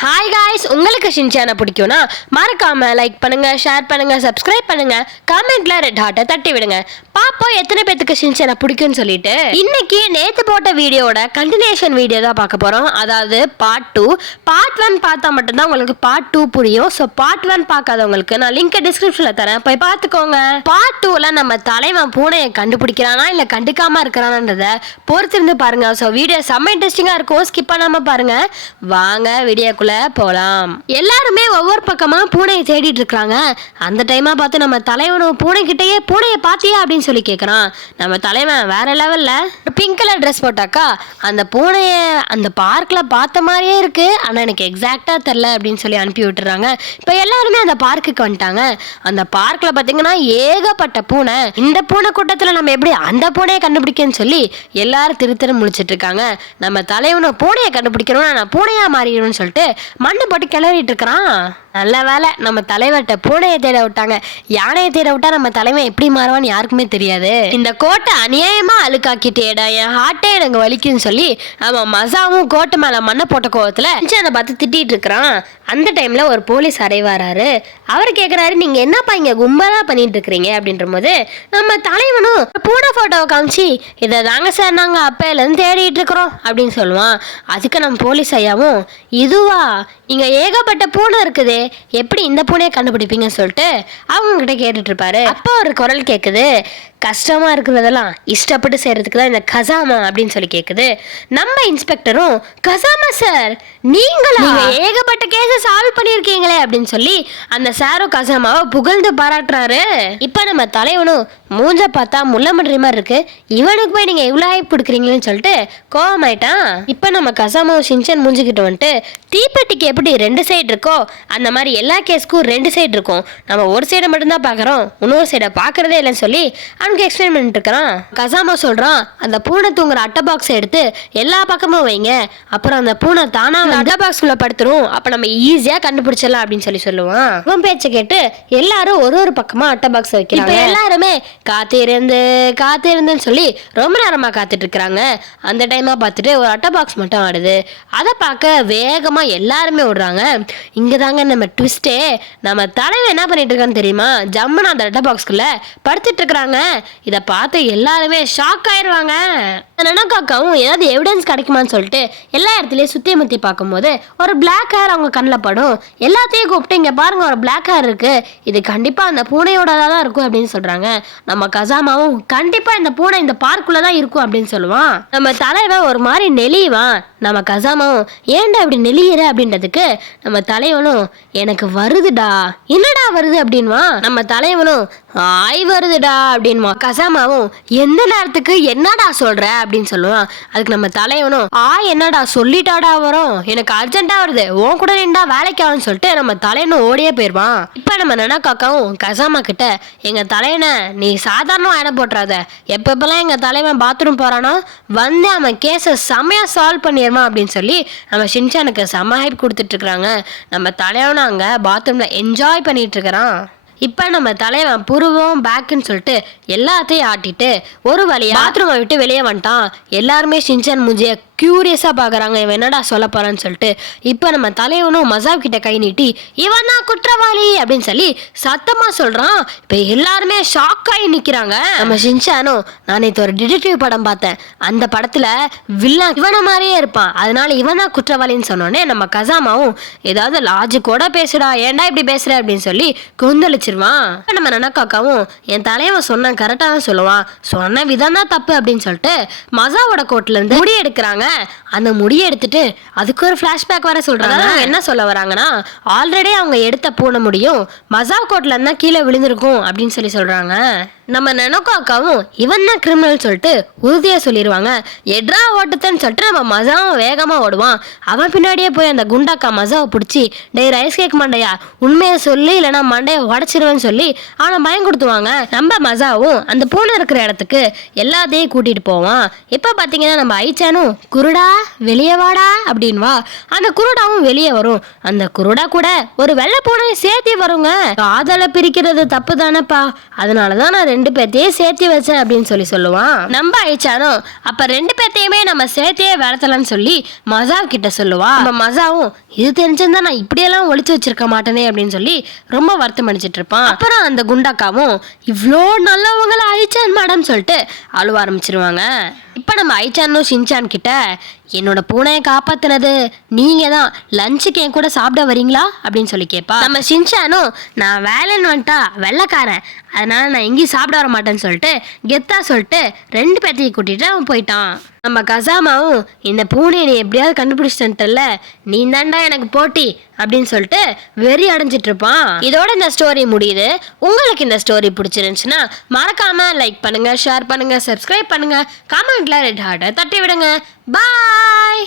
Hi guys, உங்களுக்கு ஷின்சானை பிடிக்கும்னா மறக்காம லைக் பண்ணுங்க, ஷேர் பண்ணுங்க, சப்ஸ்கிரைப் பண்ணுங்க, கமெண்ட்ல ரெட் ஹார்ட்டை தட்டி விடுங்க. பாப்போம் எத்தனை பேத்துக்கு ஷின்சானை பிடிக்கும்னு சொல்லிட்டு. இன்னைக்கு நேத்து போட்ட வீடியோட கண்டினியூஷன் வீடியோ தான் பார்க்க போறோம். அதாவது பார்ட் 2. பார்ட் 1 பார்த்தா மட்டும்தான் உங்களுக்கு பார்ட் 2 புரியும். ஸோ பார்ட் 1 பார்க்காதவங்களுக்கு நான் லிங்க் டிஸ்கிரிப்ஷன்ல தரேன், போய் பார்த்துக்கோங்க. பார்ட் 2ல நம்ம தலைவன் பூனையை கண்டுபிடிக்கிறானா இல்ல கண்டுக்காம இருக்கிறான்றத பொறுத்திருந்து பாருங்க. ஸோ வீடியோ செம்ம இன்ட்ரெஸ்டிங்கா இருக்கும், ஸ்கிப் பண்ணாம பாருங்க. வாங்க வீடியோக்குள்ள போலாம். எல்லாருமே ஒவ்வொரு பக்கமா பூனையை தேடிட்டு இருக்காங்க. அந்த டைமா பார்த்து நம்ம தலைவனும் பூனை கிட்டேயே பூனையை பாத்தியா அப்படின்னு சொல்லி கேட்கறான். நம்ம தலைவன் வேற லெவல்ல பிங்க் கலர் ட்ரெஸ் போட்டாக்கா அந்த பூனைய அந்த பார்க்ல பார்த்த மாதிரியே இருக்கு, ஆனா எனக்கு எக்ஸாக்டா தெரியல அப்படின்னு சொல்லி அனுப்பி விட்டுறாங்க. இப்ப எல்லாருமே அந்த பார்க்குக்கு வந்துட்டாங்க. அந்த பார்க்ல பாத்தீங்கன்னா ஏகப்பட்ட பூனை. இந்த பூனை கூட்டத்துல நம்ம எப்படி அந்த பூனையை கண்டுபிடிக்கன்னு சொல்லி எல்லாரும் திரு முழிச்சிட்டு இருக்காங்க. நம்ம தலைவனும் பூனையை கண்டுபிடிக்கணும், நான் பூனையா மாறிடணும்னு சொல்லிட்டு மண்ணை போட்டு கிளறிட்டு இருக்கிறான். நல்ல வேலை நம்ம தலைவர்கிட்ட பூனையை தேட விட்டாங்க. யானையை தேட விட்டா நம்ம தலைவன் எப்படி மாறுவான்னு யாருக்குமே தெரியாது. இந்த கோட்டை அநியாயமா அழுக்காக்கிட்டேடா, என் ஹார்ட்டே எனக்கு வலிக்குன்னு சொல்லி அவன் மசாவும் கோட்டை மேல மண்ணை போட்ட கோவத்துல அதை பார்த்து திட்டிட்டு இருக்கிறான். அந்த டைம்ல ஒரு போலீஸ் அறைவாராரு. அவர் கேட்கிறாரு, நீங்க என்னப்பா இங்க கும்பலா பண்ணிட்டு இருக்கிறீங்க அப்படின்ற போது நம்ம தலைவனும் பூனை போட்டோவை காமிச்சு இதை தாங்க சார் நாங்க அப்பையில இருந்து தேடிட்டு இருக்கிறோம் அப்படின்னு சொல்லுவான். அதுக்கு நம்ம போலீஸ் ஐயாவும், இதுவா இங்க ஏகப்பட்ட பூனை இருக்குது, எப்படி இந்த பூனையை கண்டுபிடிப்பீங்கன்னு சொல்லிட்டு அவங்க கிட்ட கேட்டுட்டு இருப்பாரு. அப்போ ஒரு குரல் கேக்குது, கஷ்டமா இருக்கிறதெல்லாம் இஷ்டப்பட்டு செய்யறதுக்கு தான் இந்த கசாமா அப்படின்னு சொல்லி கேக்குது. நம்ம இன்ஸ்பெக்டரும், கசாமா சார் நீங்களா, நீங்க ஏகப்பட்ட கேஸை சால்வ் பண்ணியிருக்கீங்களே அப்படின்னு சொல்லி அந்த சாரும் கசாமாவை புகழ்ந்து பாராட்டுறாரு. இப்ப நம்ம தலைவனும் மூஞ்ச பார்த்தா முள்ளமன்றி மாதிரி இருக்கு, இவனுக்கு போய் நீங்க இவ்வளவு ஹைப் கொடுக்குறீங்களேன்னு சொல்லிட்டு கோவமாயிட்டான். இப்ப நம்ம கசாமாவும் ஷின்சான் மூஞ்சிக்கிட்டு வந்துட்டு, தீப்பெட்டிக்கு எப்படி 2 சைடு இருக்கோ அந்த மாதிரி எல்லா கேஸ்க்கும் 2 சைடு இருக்கும், நம்ம ஒரு சைடை மட்டும்தான் பாக்குறோம், இன்னொரு சைடை பாக்குறதே இல்லைன்னு சொல்லி அவனுக்கு எக்ஸ்பிளைன் பண்ணிட்டு இருக்கிறான். கசாமா சொல்றான், அந்த பூனை தூங்குற அட்டை பாக்ஸ் எடுத்து எல்லா பக்கமும் வைங்க, அப்புறம் அந்த பூனை தானா அட்டை பாக்ஸ்குள்ள படுத்துரும், அப்ப நம்ம ஈஸியா கண்டுபிடிச்சிடலாம் அப்படின்னு சொல்லி சொல்லுவான். இவன் பேச்சை கேட்டு எல்லாரும் ஒரு பக்கமா அட்டை பாக்ஸ் வைக்கிறாங்க. எல்லாருமே காத்திருந்துன்னு சொல்லி ரொம்ப நேரமா காத்துட்டு இருக்கிறாங்க. அந்த டைமா பார்த்துட்டு ஒரு அட்டை பாக்ஸ் மட்டும் ஆடுது. அதை பார்க்க வேகமா எல்லாருமே விடுறாங்க. இங்கதாங்க நம்ம ட்விஸ்டே. நம்ம தலைவன் என்ன பண்ணிட்டு இருக்கான்னு தெரியுமா, ஜம்முன்னு அந்த அட்டை பாக்ஸ்குள்ள படுத்துட்டு இருக்கிறாங்க. இதை பார்த்து எல்லாருமே ஷாக் ஆயிடுவாங்க. நனக்காக்காவும் ஏதாவது எவிடன்ஸ் கிடைக்குமான்னு சொல்லிட்டு எல்லா இடத்துலயும் சுத்தி முத்தி பார்க்கும்போது ஒரு பிளாக் ஹேர் அவங்க கண்ணில் படும். எல்லாத்தையும் கூப்பிட்டு, இங்க பாருங்க ஒரு பிளாக் ஹேர் இருக்கு, இது கண்டிப்பா அந்த பூனையோடதான் தான் இருக்கும் அப்படின்னு சொல்றாங்க. நம்ம கசாமாவும் கண்டிப்பா இந்த பூனை இந்த பார்க்குள்ளதான் இருக்கும் அப்படின்னு சொல்லுவான். நம்ம தலைவன் ஒரு மாதிரி நெளிவான். நம்ம கசாமாவும் ஏன்டா இப்படி நெளியிற அப்படின்றதுக்கு நம்ம தலைவனும், எனக்கு வருதுடா. என்னடா வருது அப்படின்வா. நம்ம தலைவனும் ஆய் வருதுடா அப்படின்வா. கசாமாவும் எந்த நேரத்துக்கு என்னடா சொல்ற அப்படின்னு சொல்லுவான். அதுக்கு நம்ம தலைவனும், என்னடா சொல்லிட்டாடா வரும், எனக்கு அர்ஜென்ட்டா வருது, உன் கூட நின்றா வேலைக்கு ஆகும்னு சொல்லிட்டு நம்ம தலைவனும் ஓடியே போயிடுவான். இப்ப நம்ம நனக்காக்காவும் கசாமா கிட்ட, எங்க தலைவனை நீ சாதாரண இட போட்டுறாத, எப்பெல்லாம் எங்க தலைவன் பாத்ரூம் போறானோ வந்து அவன் கேஸை செமையா சால்வ் பண்ணிடுவான் அப்படின்னு சொல்லி நம்ம ஷின்சானுக்கு செம ஹைப் கொடுத்துட்டு இருக்கிறாங்க. நம்ம தலைவனும் அங்க பாத்ரூம்ல என்ஜாய் பண்ணிட்டு இருக்கிறான். இப்ப நம்ம தலைவன் புருவம் பேக்குன்னு சொல்லிட்டு எல்லாத்தையும் ஆட்டிட்டு ஒரு வழியா பாத்ரூமை விட்டு வெளியே வந்துட்டான். எல்லாருமே ஷின்சான் மூஞ்சிய கியூரியஸா பாக்குறாங்க, இவன் என்னடா சொல்ல போறான்னு சொல்லிட்டு. இப்ப நம்ம தலைவனும் மசாப் கிட்ட கை நீட்டி, இவன் தான் குற்றவாளி அப்படின்னு சொல்லி சத்தமா சொல்றான். இப்ப எல்லாருமே ஷாக் ஆகி நிக்கிறாங்க. நம்ம ஷின்சானும், நான் நேற்று ஒரு டிடெக்டிவ் படம் பார்த்தேன், அந்த படத்துல வில்லன் இவன மாதிரியே இருப்பான், அதனால இவன் தான் குற்றவாளின்னு சொன்னோடனே நம்ம கசாமாவும், ஏதாவது லாஜிக்கோட பேசுடா, ஏன்டா இப்படி பேசுற அப்படின்னு சொல்லி கொந்தளிச்சிருவான். நம்ம நனக்காக்காவும், என் தலைவன் சொன்ன கரெக்டா தான் சொல்லுவான், சொன்ன விதம் தான் தப்பு அப்படின்னு சொல்லிட்டு மசாவோட கோட்ல இருந்து முடி எடுக்கிறாங்க. அந்த முடியை எடுத்துட்டு அதுக்கு ஒரு பிளாஷ்பேக் வர சொல்றாங்க. என்ன சொல்ல வராங்கன்னா, ஆல்ரெடி அவங்க எடுத்த பூனை முடியும் மசாவ் கோட்ல இருந்தா கீழே விழுந்திருக்கும் அப்படின்னு சொல்லி சொல்றாங்க. நம்ம நனக்காக்காவும் இவன் தான் கிரிமினல் சொல்லிட்டு உறுதியா சொல்லிடுவாங்க. எட்ரா ஓட்டுத்தன்னு சொல்லிட்டு நம்ம மசாவும் வேகமா ஓடுவான். அவன் பின்னாடியே போய் அந்த குண்டாக்கா மசாவை பிடிச்சி, டே ரைஸ் கேட்க மாண்டையா, உண்மையை சொல்லி இல்லைன்னா மண்டையை உடச்சிருவேன்னு சொல்லி அவனை பயம் கொடுத்துவாங்க. நம்ம மசாவும் அந்த பூனை இருக்கிற இடத்துக்கு எல்லாத்தையும் கூட்டிட்டு போவான். இப்ப பாத்தீங்கன்னா நம்ம ஐச்சானும், குருடா வெளியே வாடா அப்படின்வா. அந்த குருடாவும் வெளியே வரும். அந்த குருடா கூட ஒரு வெள்ளை பூனையை சேர்த்தி வருங்க. காதலை பிரிக்கிறது தப்பு தானப்பா, அதனாலதான் நான் 2 பேர்த்தையும் சேர்த்து வச்சேன் அப்படின்னு சொல்லுவான். நம்ம ஐச்சானும் அப்ப 2 பேர்த்தையுமே நம்ம சேர்த்தே வளர்த்தலாம்னு சொல்லி மசாவ் கிட்ட சொல்லுவா. நம்ம மசாவும் இது தெரிஞ்சிருந்தா நான் இப்படியெல்லாம் ஒளிச்சு வச்சிருக்க மாட்டேனே அப்படின்னு சொல்லி ரொம்ப வருத்தம் அடிச்சிட்டு இருப்பான். அப்புறம் அந்த குண்டாக்காவும் இவ்வளோ நல்லவங்கள ஐச்சான் மேடம் சொல்லிட்டு அழுவ ஆரம்பிச்சிருவாங்க. இப்ப நம்ம ஐச்சானும் ஷின்சான் கிட்ட என்னோட பூனையை காப்பாத்தினது நீங்க தான், லஞ்சுக்கு என் கூட சாப்பிட வரீங்களா அப்படின்னு சொல்லி கேட்பா. நம்ம ஷின்சானும் நான் வேலைன்னு வந்துட்டா வெள்ளைக்காரன், அதனால நான் எங்கேயும் சாப்பிட வர மாட்டேன்னு சொல்லிட்டு கெத்தா சொல்லிட்டு 2 பேர்த்தையும் கூட்டிட்டு அவன் போயிட்டான். நம்ம கசாமாவும் இந்த பூனையை நீ எப்படியாவது கண்டுபிடிச்சிட்டல, நீ தாண்டா எனக்கு போட்டி அப்படின்னு சொல்லிட்டு வெறி அடைஞ்சிட்டு இருப்பான். இதோட இந்த ஸ்டோரி முடியுது. உங்களுக்கு இந்த ஸ்டோரி பிடிச்சிருந்துச்சுன்னா மறக்காம லைக் பண்ணுங்க, ஷேர் பண்ணுங்க, சப்ஸ்கிரைப் பண்ணுங்க, கமெண்ட்ல ரெட் ஹார்ட்டை தட்டி விடுங்க. பாய்.